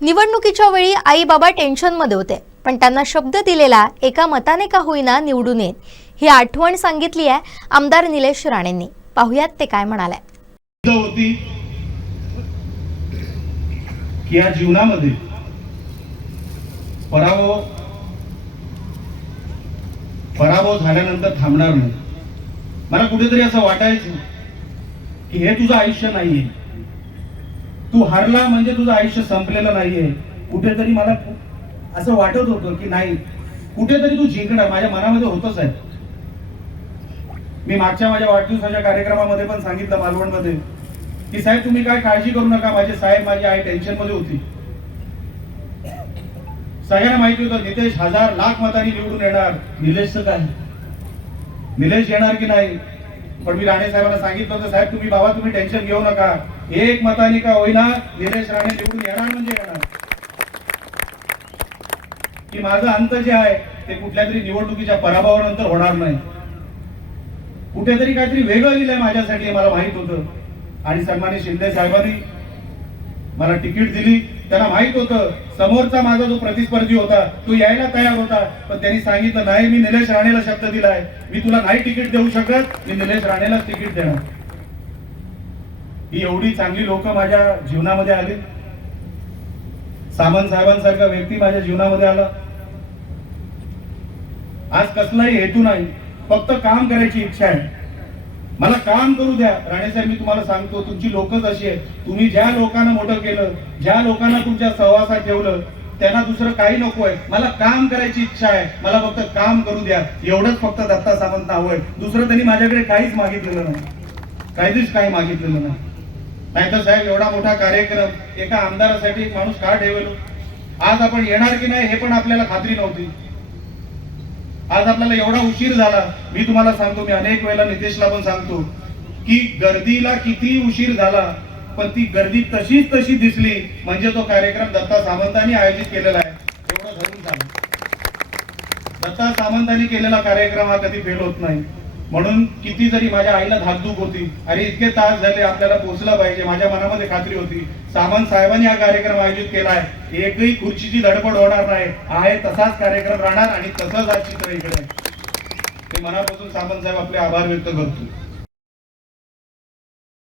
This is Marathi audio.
निवडणुकीच्या वेळी आई बाबा टेन्शनमध्ये होते, पण त्यांना शब्द दिलेला एका मताने का होईना निवडून येत ही आठवण सांगितली आहे आमदार निलेश राणेंनी. पाहुयात ते काय म्हणाले. होती की या जीवनामध्ये पराभव झाल्यानंतर थांबणार नाही. मला कुठेतरी असं वाटायचं की हे तुझं आयुष्य नाहीये, तू हारला म्हणजे तुझं आयुष्य संपलेलं नाहीये. कुठेतरी मला असं वाटत होतं की नाही, कुठेतरी तू जिंकणार. माझ्या मनामध्ये होतच आहे. मी मागच्या माझ्या वाढदिवसाच्या कार्यक्रमामध्ये पण सांगितलं मालवणमध्ये की साहेब तुम्ही काय काळजी करू नका, माझे साहेब माझी आई टेन्शन मध्ये होती. सगळ्यांना माहिती होतं नितेश 1000 लाख मतांनी निवडून येणार. निलेशचं काय, निलेश येणार की नाही. पण मी राणे साहेबांना सांगितलं होतं साहेब तुम्ही टेन्शन घेऊ नका, एक मतांनी का होईना निलेश राणे निवडून येणार म्हणजे येणार. की माझं अंत जे आहे ते कुठल्या तरी निवडणुकीच्या पराभवानंतर होणार नाही. कुठेतरी काहीतरी वेगळं लिहिलंय माझ्यासाठी मला माहित होतं. आणि सन्माननीय शिंदे साहेबांनी मला तिकीट दिली. त्यांना माहित होतं समोरचा माझा जो प्रतिस्पर्धी होता तो यायला तयार होता, पण त्यांनी सांगितलं नाही, मी निलेश राणेला शब्द दिलाय, मी तुला नाही तिकीट देऊ शकत, मी निलेश राणेला तिकीट देणार. ही एवढी चांगली लोक माझ्या जीवनामध्ये आली. सामंत साहेबांसारखा व्यक्ती माझ्या जीवनामध्ये आला. आज कसलाही हेतू नाही, फक्त काम करायची इच्छा आहे. मला काम करू द्या. राणे साहेब मी तुम्हाला सांगतो तुमची लोकच अशी आहे, तुम्ही ज्या लोकांना मोठं केलं, ज्या लोकांना तुमच्या सहवासात ठेवलं त्यांना दुसरं काही नको आहे. मला काम करायची इच्छा आहे, मला फक्त काम करू द्या. एवढंच फक्त दत्ता सामंत हवं आहे. दुसरं त्यांनी माझ्याकडे काहीच मागितलेलं नाही, काही मागितलेलं नाही. नाहीतर साहेब एवढा मोठा कार्यक्रम एका आमदारासाठी एक माणूस का ठेवलो. आज आपण येणार की नाही हे पण आपल्याला खात्री नव्हती. आज आपल्याला एवढा उशीर झाला. मी तुम्हाला सांगतो, मी अनेक वेळेला नितेशला पण सांगतो की गर्दीला किती उशीर झाला, पण ती गर्दी तशी दिसली म्हणजे तो कार्यक्रम दत्ता सामंतांनी आयोजित केलेला आहे एवढं धरून झालं. दत्ता सामंतांनी केलेला कार्यक्रम हा कधी फेल होत नाही. म्हणून किती जरी माझ्या आईला धाकधूक होती, अरे इतके तास झाले आपल्याला पोहोचला पाहिजे, माझ्या मनामध्ये खात्री होती. सामंत साहेबांनी हा कार्यक्रम आयोजित केलाय, एकही खुर्चीची धडपड होणार नाही, आहे तसाच कार्यक्रम राहणार आणि तसंच आज चित्र इकडे. ते मनापासून सामंत साहेब आपले आभार व्यक्त करतो.